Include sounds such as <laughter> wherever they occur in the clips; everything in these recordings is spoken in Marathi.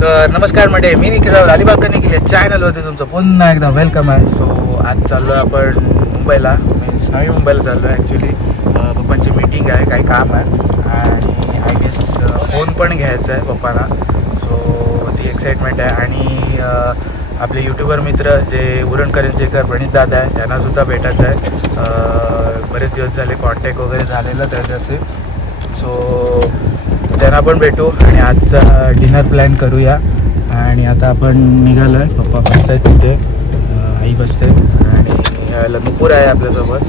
तर नमस्कार म्हणजे मी निखिल अलिबाग निखिल या चॅनलवरती तुमचं पुन्हा एकदा वेलकम आहे. सो आज चाललो आहे आपण मुंबईला मीन्स नवी मुंबईला चाललो आहे ॲक्च्युली पप्पांची मीटिंग आहे काही काम आहे. आणि आय गेस फोन पण घ्यायचा आहे पप्पांना. सो ती एक्साइटमेंट आहे. आणि आपले यूट्यूबर मित्र जे उरणकरांचेकर प्रणित दादा आहे त्यांनासुद्धा भेटायचं आहे. बरेच दिवस झाले कॉन्टॅक्ट वगैरे झालेलं त्याच्याशी. सो त्यांना पण भेटू आणि आजचा डिनर प्लॅन करूया. आणि आता आपण निघालो आहे पप्पा बसत आहेत तिथे. आई बसते आणि याला नुपूर आहे आपल्यासोबत.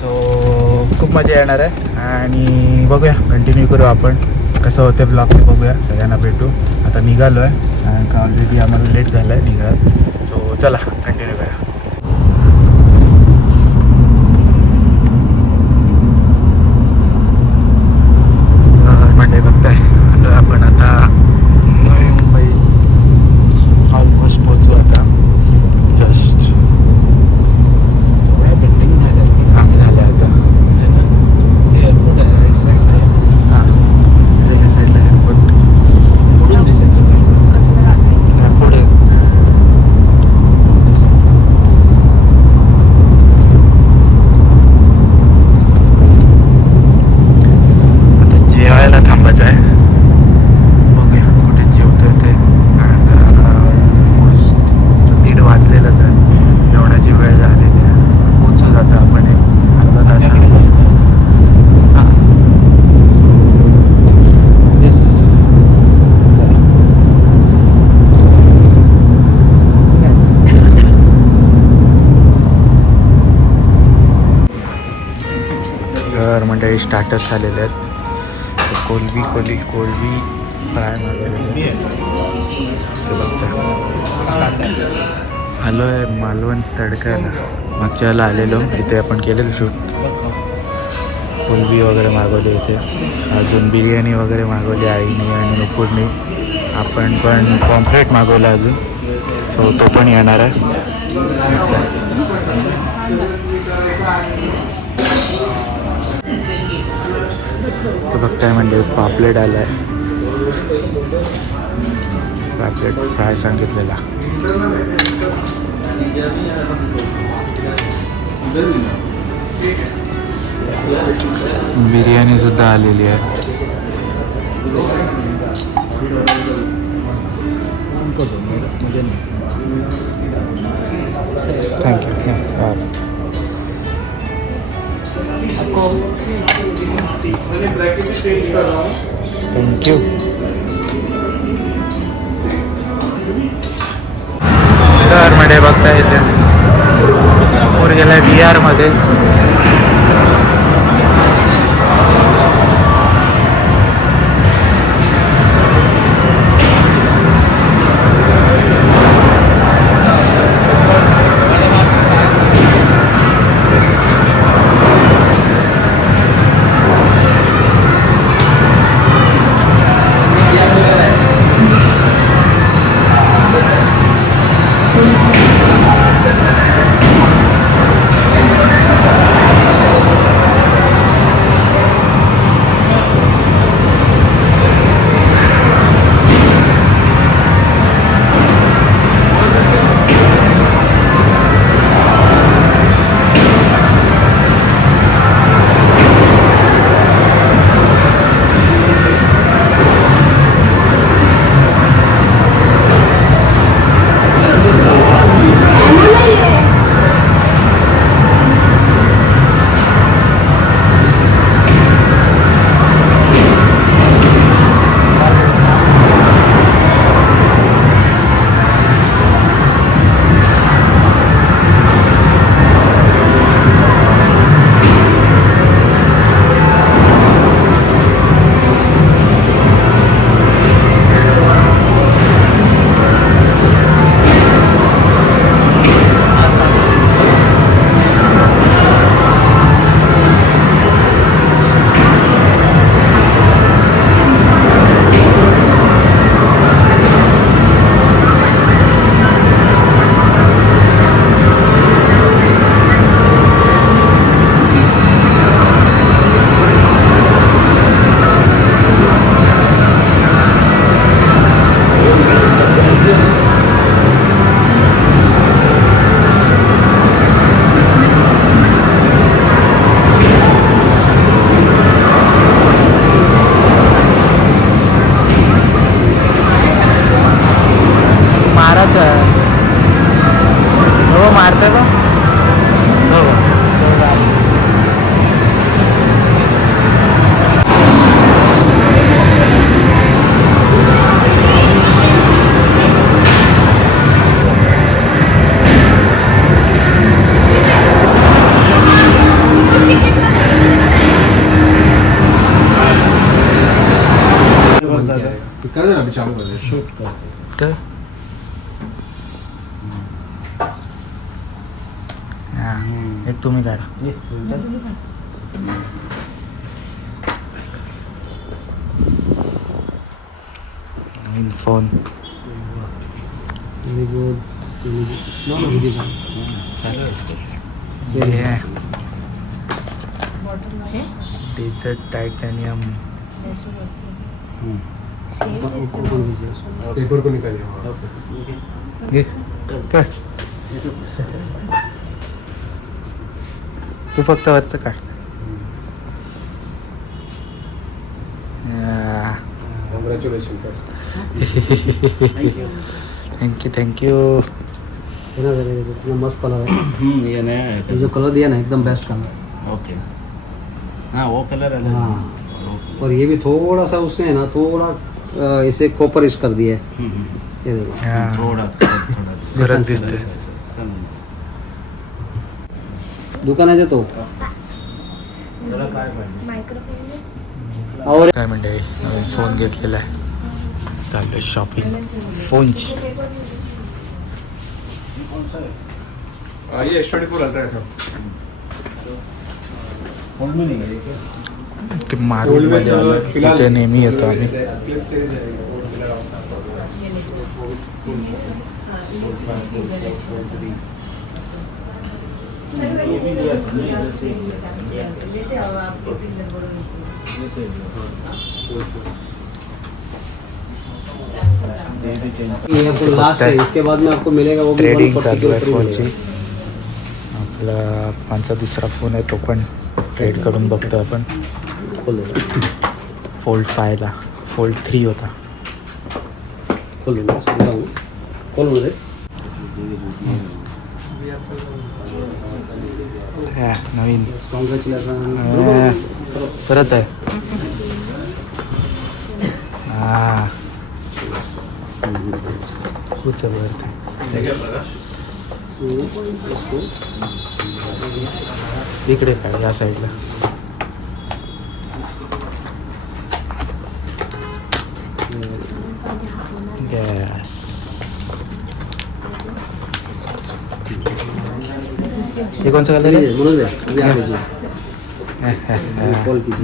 सो खूप मजा येणार आहे. आणि बघूया. कंटिन्यू करू आपण. कसं होते ब्लॉग ते बघूया. सगळ्यांना भेटू. आता निघालो आहे कारण का ऑलरेडी आम्हाला लेट झालं आहे निघाल सो चला. कंटिन्यू करा म्हणजे बघताय आलो आपण आता नवी मुंबई ऑलमोस्ट पोचू आता जस्ट बिल्डिंग झालं काम झालं आता एअरपोर्ट आहे राईट साईडला हां इकडे या साईडला एअरपोर्ट पुढून दिसेल पुढे आता जेवायला थांबायचं आहे बघूया कुठे जेवतोय ते ऑलमोस्ट दीड वाजलेलंच आहे जेवणाची वेळ झालेली आहे पोचू जातं आपण एक अर्धा तासाने हां येस घर मंडळी स्टार्टर्स आलेले आहेत. तर कोलबी कोली कोलबी फ्राय मागवलेले बघता. आलो आहे मालवण तडकायला. मागच्या वेळेला आलेलो. इथे आपण केलेलं शूट कोलबी वगैरे मागवली इथे. अजून बिर्याणी वगैरे मागवली आईने आणि नुपूरने. आपण पण पॉम्प्लेट मागवलं अजून. सो तो पण येणार आहे. तो बघताय म्हणजे पापलेट आला आहे पापलेट फ्राय सांगितलेला बिर्याणी सुद्धा आलेली आहे थँक्यू थँक्यू मध्ये बघता येते. पूर गेलाय बिहारमध्ये ये उल्टा नवीन phone very good no no video चालू डेझर्ट टायटॅनियम पेपर को निकालिए। घे काढ तू फक्त वरचं काढ. Congratulation sir thank you thank you thank you मस्त कलर है ये है ये जो कलर दिया ना एकदम बेस्ट कलर ओके हाँ वो कलर अलग है। हाँ और ये भी थोड़ा सा उसने है ना थोड़ा इसे कॉपरिश कर दिया है. हम्म, हम्म, ये देखो. थोड़ा थोड़ा थोड़ा फरक दिसते समझ। दुकानात येतो काय पाहिजे? और काय म्हणते नवीन फोन घेतलेला आहे. चालू शॉपिंग फोनची? ते मारून तिथे नेहमी येतो आम्ही. है आपको। लिया था इधर से लिया। ये लास्ट है इसके बाद में मिलेगा वो भी ट्रेडिंग 140 चालू आहे के ऊपर फोनची मिलेगा। आपला आमचा दुसरा फोन आहे तो पण ट्रेड करून बघतो आपण फोल्ड फायला फोल्ड थ्री होता खोल देना नवीन. हा, परत हा. आहे इकडे काय या साईडला हे कोणचा कलर आहे? मनोज भाई अभी आ लीजिए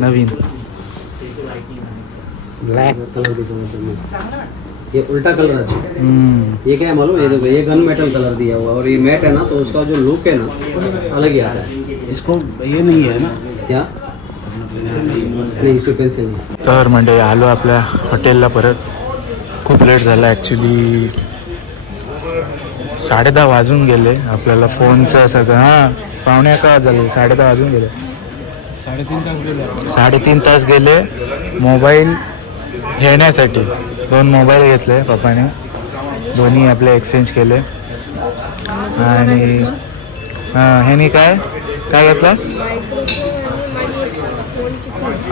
नवीन. ब्लॅक कलर ये उल्टा कलर अच्छा है। ये क्या है मालूम है? ये देखो ये गन मेटल कलर दिया हुआ है और ये मैट है ना तो उसका जो लुक है ना अलग ही आता है. इसको ये नहीं है ना? क्या? नहीं है तर म्हणजे आलो आपल्या हॉटेलला परत. खूप लेट झाला ॲक्च्युली साडे दहा वाजून गेले. आपल्याला फोनचं सगळं हां पावणे अकरा झाले साडे दहा वाजून गेले. साडेतीन तास गेले साडेतीन तास गेले. मोबाईल घेण्यासाठी दोन मोबाईल घेतले पप्पाने. दोन्ही आपले एक्सचेंज केले. आणि हां ह्यानी काय? काय घेतलं?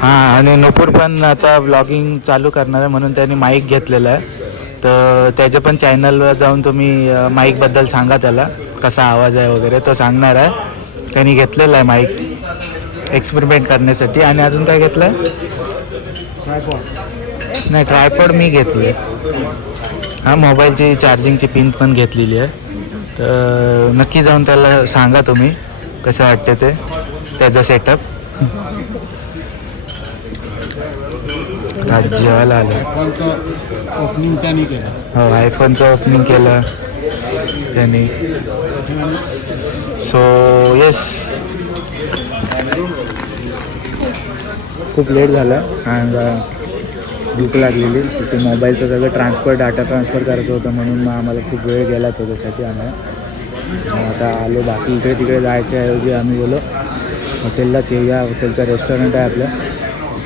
हां आणि नुपूर पण आता ब्लॉगिंग चालू करणार आहे म्हणून त्यांनी माईक घेतलेला आहे. तर त्याच्या पण चॅनलवर जाऊन तुम्ही माईकबद्दल सांगा त्याला कसा आवाज आहे वगैरे तो सांगणार आहे. त्यांनी घेतलेला आहे माईक एक्सपेरिमेंट करण्यासाठी. आणि अजून काय घेतलं आहे नाही ट्रायपॉड मी घेतली हां मोबाईलची चार्जिंगची पिन पण घेतलेली आहे. तर नक्की जाऊन त्याला सांगा तुम्ही कसं वाटते ते त्याचा सेटअप आज जेवायला आलं. ओपनिंग का केलं केला हो आयफोनचं ओपनिंग केलं. त्यांनी. सो येस खूप लेट झाला आणि भूक लागलेली. तिथे मोबाईलचं सगळं ट्रान्सफर डाटा ट्रान्सफर करायचं होतं म्हणून मग आम्हाला खूप वेळ गेला त्याच्यासाठी आम्हाला मग आता आलो बाकी इकडे तिकडे जायच्या ऐवजी आम्ही बोलो हॉटेललाच येऊया. हॉटेलचं रेस्टॉरंट आहे आपलं.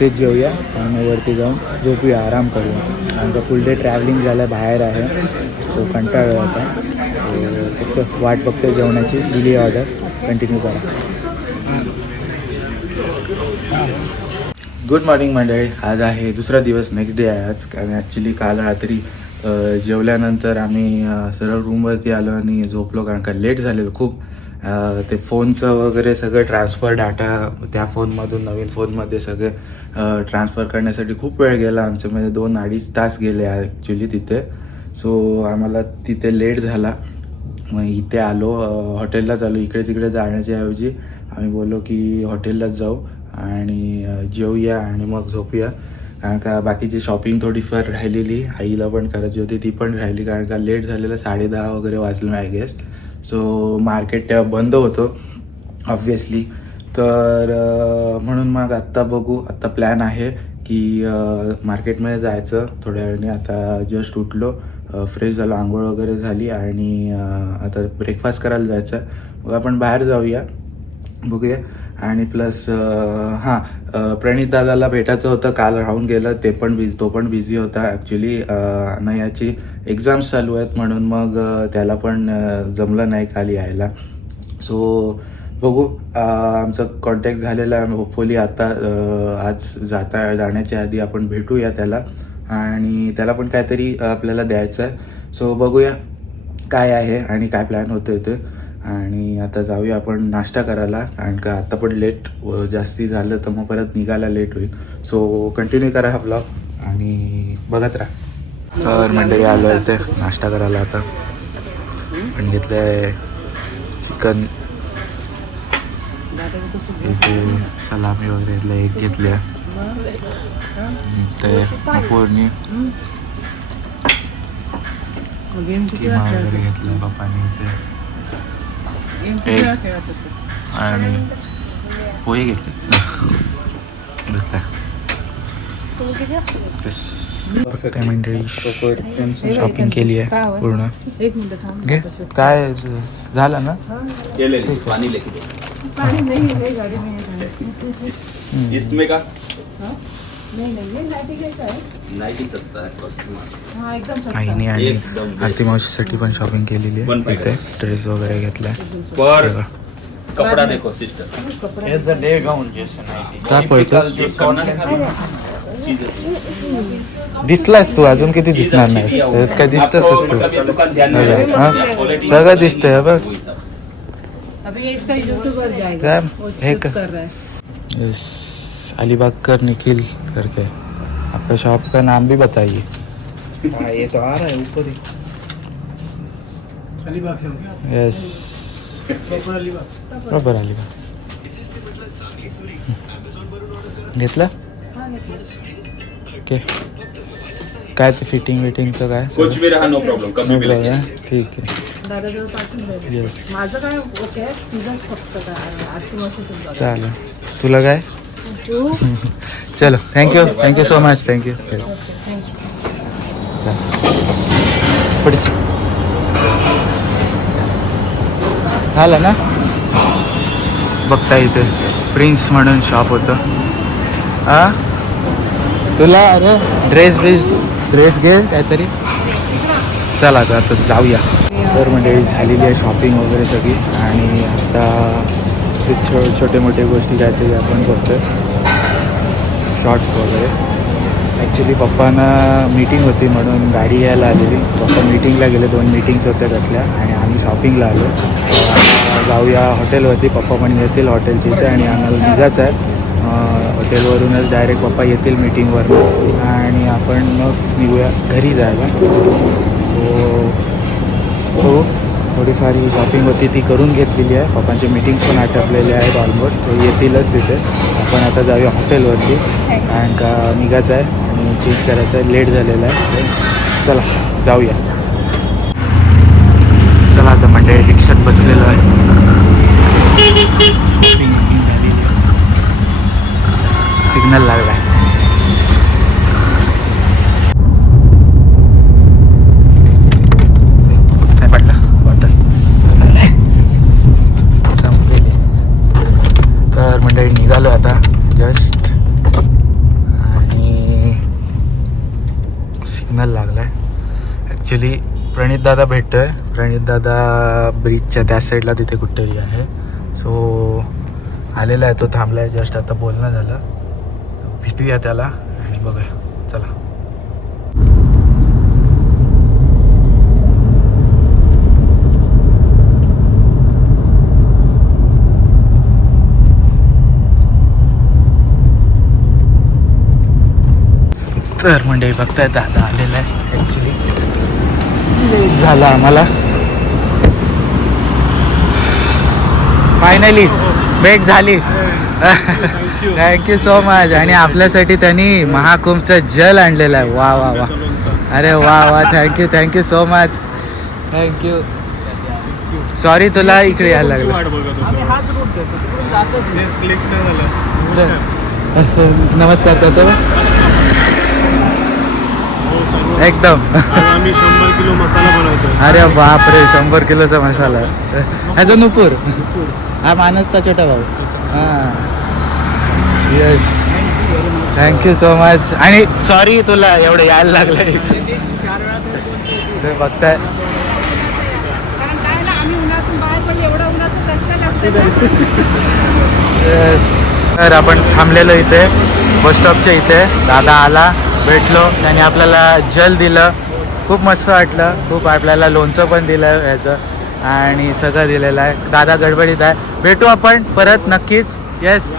तिथेच जेऊया. आणि वरती जाऊन झोपूया. आराम करूया. आमचं फुल डे ट्रॅव्हलिंग झालं बाहेर आहे. सो कंटाळलो आता. फक्त वाट बघते जेवणाची. दिली ऑर्डर कंटिन्यू करा. गुड मॉर्निंग मंडळी आज आहे दुसरा दिवस. नेक्स्ट डे आहे आज. कारण ॲक्च्युली काल रात्री जेवल्यानंतर आम्ही सरळ रूमवरती आलो आणि झोपलो. कारण का लेट झालेलं खूप. ते फोनचं वगैरे सगळं ट्रान्सफर डाटा त्या फोनमधून नवीन फोनमध्ये सगळे ट्रान्सफर करण्यासाठी खूप वेळ गेला. आमच्यामध्ये म्हणजे दोन अडीच तास गेले ॲक्च्युली तिथे. सो आम्हाला तिथे लेट झाला. मग इथे आलो. हॉटेललाच आलो. इकडे तिकडे जाण्याच्या ऐवजी आम्ही बोललो की हॉटेललाच जाऊ आणि जेऊया जेवूया आणि मग झोपूया. कारण का बाकीची शॉपिंग थोडीफार राहिलेली. आईला पण करायची होती ती पण राहिली. कारण का लेट झालेलं साडे दहा वगैरे वाजलं आय गेस सो मार्केट तेव्हा बंद होतं ऑब्वियसली तर म्हणून मग आत्ता बघू आत्ता प्लॅन आहे की मार्केटमध्ये जायचं. थोड्या वेळाने आता जस्ट उठलो. फ्रेश झालो आंघोळ वगैरे झाली आणि आता ब्रेकफास्ट करायला जायचं. मग आपण बाहेर जाऊया बघूया. आणि प्लस हां प्रणित दादाला भेटायचं होतं काल राहून गेलं. ते पण बिझ तो पण बिझी होता ॲक्च्युली याची एक्झाम्स चालू आहेत म्हणून मग त्याला पण जमलं नाही काल यायला. सो बघू आमचं कॉन्टॅक्ट झालेला आहे. होपफुली आता आज जाता जाण्याच्या आधी आपण भेटूया त्याला. आणि त्याला पण काहीतरी आपल्याला द्यायचं आहे. सो बघूया काय आहे आणि काय प्लॅन होतं ते. आणि आता जाऊया आपण नाश्ता करायला. कारण का आता पण लेट जास्ती झालं तर मग परत निघायला लेट होईल. सो कंटिन्यू करा हा ब्लॉग आणि बघत राहा. तर मंडळी आलो आहे ते नाश्ता करायला आता. पण घेतलं आहे चिकन इथे सलामी वगैरे घेतलं एक घेतल्या ते पूर्णी. किमा वगैरे घेतलं पप्पाने इथे. आणि पोहे घेतले. मंडळी शॉपिंग केली आहे पूर्ण. काय झालं ना? पाणी नाही आहे गाडी. नाही इसमें का? नाही नाही हे नाइटी सस्ता है हा एकदम सस्ता. आईने आणि एकदम आरती मावशीसाठी पण शॉपिंग केलेली आहे. इथे ड्रेस वगैरे घेतलाय. पर. कपड़ा देखो सिस्टर काय पळतोस? जो करना है खाली चीजें दिसलास तू अजून किती दिसणार नाही काय दिसतोस तू? हा? सगळं दिसतंय बघ. अभी ये इसका यूट्यूबर जाएगा। है? कर रहा है। यस अलीबाग कर निखिल करके। आपका शॉप का नाम भी बताइए। ये तो आ रहा है ऊपर ही। अलीबाग से हो क्या यस प्रॉपर अलीबाग। बरोबर अलिबाग। घेतलं? ओके। काय ते फिटिंग विटिंगचं काय? कुछ भी रहा नो प्रॉब्लम कभी भी लेके आइए. ठीक आहे दादाजवळ पाठवून द्यायचं. येस माझं काय ओके तुझंच फक्त काय. चालेल. तुला काय? तू <laughs> चलो thank you thank you so much thank you yes पुढची. झालं ना? बघता इथे प्रिन्स म्हणून शॉप होतं. आ? तुला अरे ड्रेस ब्रेस ड्रेस घे काहीतरी. चला आता आता जाऊया. तर म्हणजे झालेली आहे शॉपिंग वगैरे सगळी. आणि आता छो छोटे मोठे गोष्टी काय ते आपण करतोय. शॉर्ट्स वगैरे. ॲक्च्युली पप्पांना मीटिंग होती म्हणून गाडी यायला आलेली. पप्पा मीटिंगला गेले. दोन मीटिंग्स होत्या तसल्या. आणि आम्ही शॉपिंगला आलो. जाऊया हॉटेलवरती पप्पा पण येतील हॉटेलच्या इथे. आणि आम्हाला निघायचं आहे. हॉटेलवरूनच डायरेक्ट पप्पा येतील मीटिंगवर आणि आपण मग निघूया घरी जायला. सो हो. थोडीफार ही शॉपिंग होती ती करून घेतलेली आहे. पप्पांचे मीटिंग्स पण आटपलेले आहेत ऑलमोस्ट ते येतीलच तिथे. आपण आता जाऊया हॉटेलवरती कारण का निघायचं आहे. आणि चेंज करायचं आहे. लेट झालेलं आहे. चला जाऊया. चला आता म्हणजे रिक्षात बसलेलो आहे. सिग्नल लागला आहे काय पडला बॉटल संपलेली तर मंडळी निघालो आता जस्ट आणि सिग्नल लागला आहे ॲक्च्युली प्रणितदादा भेटतो आहे प्रणितदादा ब्रिजच्या त्या साईडला तिथे कुठेतरी आहे. सो आलेला आहे तो थांबला आहे जस्ट आता बोलणं झालं. भेटूया त्याला आणि बघूया. चला. तर म्हणजे बघताय दादा आलेला आहे. लेट झाला आम्हाला. फायनली भेट झाली. थँक्यू सो मच आणि आपल्यासाठी त्यांनी महाकुंभचं जल आणलेलं आहे. वा वा वा. अरे वा वा. Thank you thank you so much thank you sorry तुला इकडे यायला लागलं. नमस्कार करतो एकदम. आम्ही शंभर किलो मसाला बनवतो अरे बापरे शंभर किलोचा मसाला. ह्याचा नुपूर. हा मानसचा छोटा भाऊ. हां. Yes thank you so much आणि सॉरी तुला एवढं यायला लागलंय. ते बघताय. तर आपण थांबलेलो इथे. बस स्टॉपच्या इथे. दादा आला. भेटलो त्याने आपल्याला जल दिलं. खूप मस्त वाटलं. खूप आपल्याला लोणचं पण दिलं ह्याचं आणि सगळं दिलेलं आहे. दादा गडबडीत आहे. भेटू आपण परत नक्कीच. येस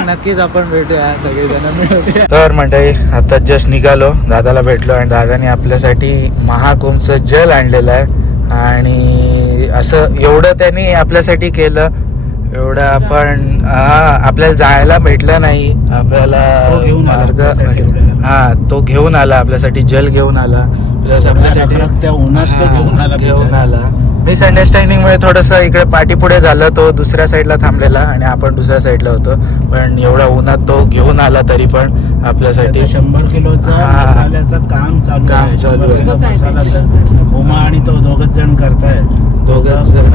नक्कीच आपण भेटूया सगळेजण. मिळून तर मंडळी आता जस्ट निघालो. दादाला भेटलो आणि दादाने आपल्यासाठी महाकुंभचं जल आणलेलं आहे. आणि असं एवढं त्यांनी आपल्यासाठी केलं. एवढं आपण हा आपल्याला जायला भेटलं नाही आपल्याला तो घेऊन आला मार्ग एवढ्याला. हा तो घेऊन आला आपल्यासाठी जल घेऊन आला प्लस आपल्यासाठी घेऊन आला मिसअंडरस्टँडिंग मुळे थोडस इकडे पाठी पुढे झालं तो दुसऱ्या साईडला थांबलेला आणि आपण दुसऱ्या साईडला होतो पण एवढा उन्हात तो घेऊन आला तरी पण आपल्यासाठी शंभर किलोचं. मसाल्याचं काम चालू काम आहे चालू आहे. आणि तो दोघच जण करतायत दोघंच जण.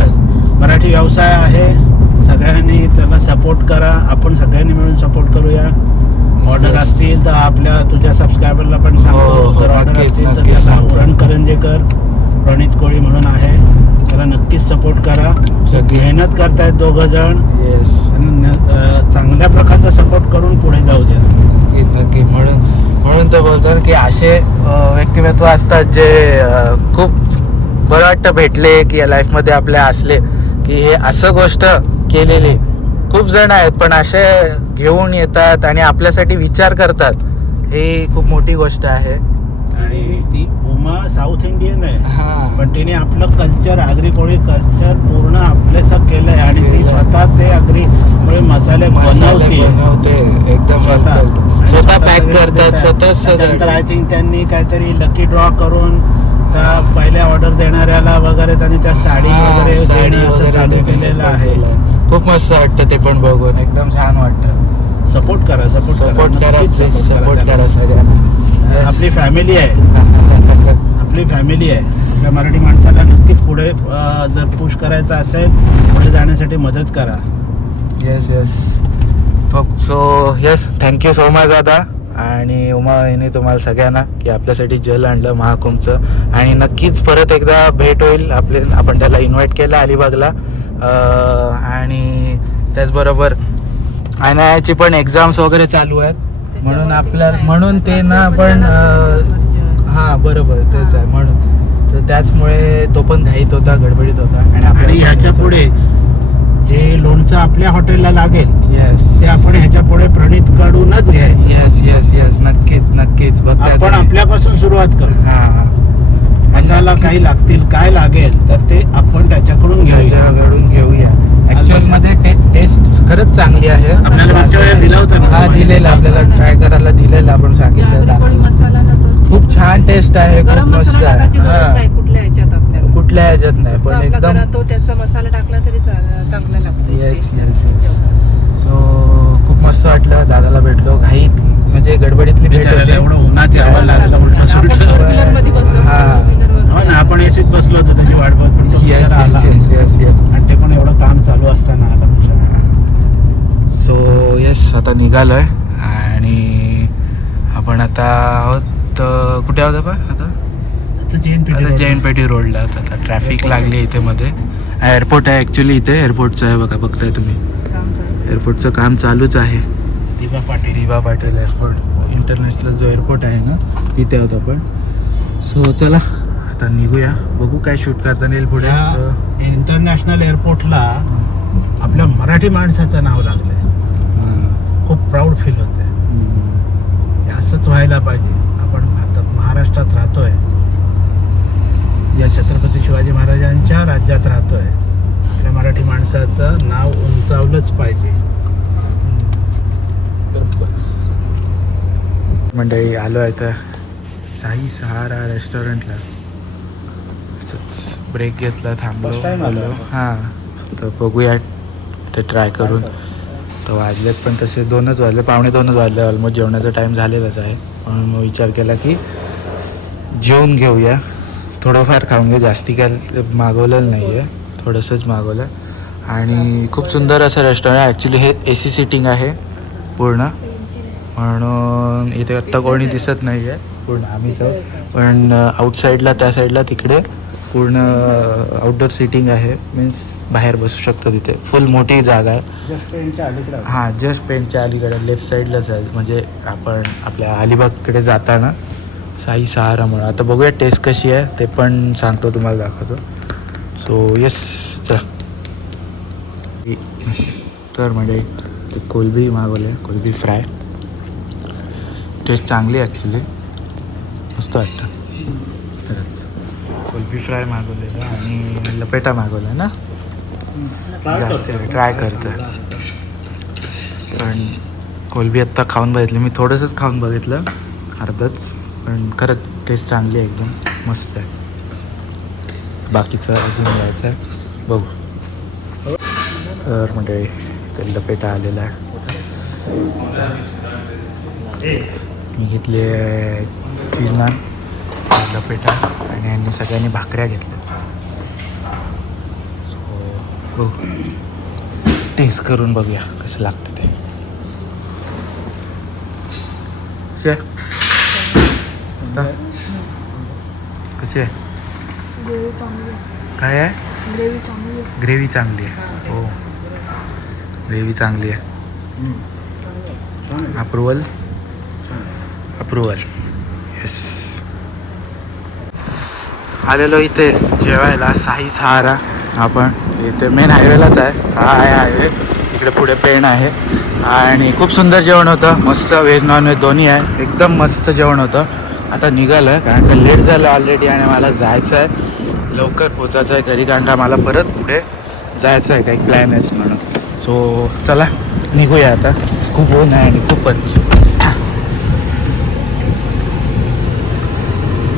मराठी व्यवसाय आहे. सगळ्यांनी त्याला सपोर्ट करा. आपण सगळ्यांनी मिळून सपोर्ट करूया. ऑर्डर. असतील तर आपल्या तुझ्या सबस्क्रायबरला पण हो, सांगतो हो, जर ऑर्डर नक्कीच, असतील तर त्याला. उरण करंजेकर प्रणित कोळी म्हणून आहे. त्याला नक्कीच सपोर्ट करा. मेहनत करतायत दोघं जण. चांगल्या प्रकारचा सपोर्ट करून पुढे जाऊ द्या नक्की म्हणून म्हणून तर बोलतो की असे व्यक्तिमत्व असतात जे खूप बरं वाटतं भेटले की या लाईफमध्ये आपल्या असले. की हे असं गोष्ट केलेली खूप जण आहेत पण असे घेऊन येतात आणि आपल्यासाठी विचार करतात. ही खूप मोठी गोष्ट आहे. आणि ती उमा साऊथ इंडियन आहे. पण तिने आपलं कल्चर आगरी कोळी कल्चर पूर्ण आपलेसं केलंय आणि ती. स्वतः ते आगरी कोळी मसाले बनवते. एकदम स्वतः. स्वतः पॅक करतात. स्वतः आय थिंक त्यांनी काहीतरी लकी ड्रॉ करून त्या पहिल्या ऑर्डर देणाऱ्याला वगैरे त्यांनी त्या साडी वगैरे साडी देणं असं चालू केलेलं आहे. खूप मस्त वाटतं ते पण बघून. एकदम छान वाटतं. सपोर्ट करा सपोर्ट सपोर्ट करा सपोर्ट. करा सगळ्यांना. आपली फॅमिली आहे. <laughs> आपली फॅमिली आहे. त्या मराठी माणसाला नक्कीच पुढे जर पुश करायचं असेल पुढे जाण्यासाठी मदत करा. Yes yes so yes thank you so much दादा. आणि उमा वहिनी तुम्हाला सगळ्यांना की आपल्यासाठी जल आणलं महाकुंभचं. आणि नक्कीच परत एकदा भेट होईल. आपले आपण त्याला इन्व्हाइट केलं अलिबागला. आणि त्याचबरोबर आणि याची पण एक्झाम्स वगैरे चालू आहेत. म्हणून आपल्या म्हणून ते ना पण हां बरोबर तेच आहे. म्हणून. तर त्याचमुळे तो पण घाईत होता गडबडीत होता. आणि आणि ह्याच्या पुढे जे लोणचं आपल्या हॉटेलला लागेल येस ते आपण ह्याच्या पुढे प्रणित कडूनच घ्यायचं. येस येस येस नक्कीच नक्कीच. बघताय आपण तुम्ही. आपल्यापासून सुरुवात करू. हा मसाला काही लागतील काय लागेल तर ते आपण त्याच्याकडून घेऊया. त्याच्याकडून घेऊया. ऍक्च्युअलमध्ये टे, टेस्ट खरंच चांगली आहे. आपल्याला मागच्या वेळेला दिला होता ना? हा दिलेला आपल्याला ट्राय करायला दिलेला आपण सांगितलं मसाला खूप छान टेस्ट आहे. खूप गरम मस्त मसाला टाकायची आहे नाही हा. कुठल्या ह्याच्यात आपल्याला. कुठल्या ह्याच्यात नाही पण आपला एकदम घरात तो त्याचा मसाला टाकला तरी चाल- चांगला लागतो येस येस येस सो खूप मस्त वाटलं. दादाला भेटलो. घाईत म्हणजे गडबडीतली भेट एवढं उन्हात यावं लागलं उलट सुलट हा. हो आपण एसीत बसलो होतो त्याची वाट बघत पण तो yes yes. Yes yes yes आणि ते पण एवढं काम चालू असताना आला. सो येस आता निघालोय. आणि आपण आता आहोत कुठे आहोत आपण? आता? जैन पेठी रोडला आता ट्रॅफिक लागली इथे मध्ये. एअरपोर्ट आहे ॲक्च्युली इथे. एअरपोर्टचं आहे बघा बघताय तुम्ही. एअरपोर्टचं काम चालूच आहे. दिवा पाटील. दिवा पाटील एअरपोर्ट इंटरनॅशनल जो एअरपोर्ट आहे ना तिथे आहोत आपण. सो चला आता निघूया. बघू काय शूट करता येईल पुढे. इंटरनॅशनल एअरपोर्टला आपल्या मराठी माणसाचं नाव लागलंय. हां. खूप प्राऊड फील होतंय. हम्म. हे असंच व्हायला पाहिजे. महाराष्ट्रात राहतोय. या छत्रपती शिवाजी महाराजांच्या राज्यात राहतोय. आपल्या मराठी माणसाचं नाव उंचावलंच पाहिजे. मंडळी आलो आहे तर साई सहारा रेस्टॉरंटला असंच ब्रेक घेतला थांबलो आपण. हां तर बघूया. ते ट्राय करून. तर वाजलेत पण तसे दोनच वाजले पावणे दोनच वाजले ऑलमोस्ट जेवणाचा टाईम झालेलाच आहे. म्हणून मग विचार केला की जेवून घेऊया. थोडंफार खाऊन घेऊ जास्ती काय मागवलेलं नाही आहे थोडंसंच मागवलं. आणि खूप सुंदर असं रेस्टॉरंट ॲक्च्युली हे ए सी सिटिंग आहे. पूर्ण. म्हणून इथे आत्ता कोणी दिसत नाही आहे पूर्ण आम्ही जाऊ. पण आउटसाईडला त्या साईडला तिकडे पूर्ण आउटडोर सिटिंग आहे. मीन्स बाहेर बसू शकतो तिथे. फुल मोठी जागा आहे. हां जस्ट पेनच्या अलीकडे. लेफ्ट साईडलाच आहे म्हणजे आपण आपल्या अलिबागकडे जाताना साई सहारा म्हणून. आता बघूया टेस्ट कशी आहे ते पण सांगतो तुम्हाला दाखवतो. सो येस चला. तर म्हणजे ते कोलबी मागवले कोलबी फ्राय टेस्ट चांगली ॲक्च्युली मस्त वाटतं. खरंच. कोलबी फ्राय मागवलेलं आणि लपेटा मागवला ना? जास्त ट्राय करतं पण कोलबी आत्ता खाऊन बघितली. मी थोडंसंच खाऊन बघितलं अर्धच. पण खरंच टेस्ट चांगली आहे एकदम मस्त आहे. बाकीचं अजून यायचं आहे. बघू. तर म्हणजे ते लपेटा आलेला आहे. मी घेतले चीज नान लपेटा आणि यांनी सगळ्यांनी भाकऱ्या घेतल्या. सो बघू. टेस्ट करून बघूया कसं लागतं ते. कशी आहे? ग्रेव्ही चांगली आहे. काय आहे? ग्रेव्ही चांगली आहे. ग्रेव्ही चांगली आहे. हो. ग्रेव्ही चांगली आहे. अप्रुवल अप्रुवल येस आलेलो इथे जेवायला साई सहारा. आपण इथे मेन हायवेलाच आहे. हा आहे हायवे इकडे पुढे पेण आहे. आणि खूप सुंदर जेवण होतं. मस्त व्हेज नॉन व्हेज दोन्ही आहे. एकदम मस्त जेवण होतं. आता निघालं आहे कारण का लेट झालं ऑलरेडी आणि मला जायचं आहे लवकर पोचायचं आहे घरी कारण का मला परत पुढे जायचं आहे काही प्लॅन आहे म्हणून. सो चला निघूया आता. खूप ऊन आहे आणि खूपच.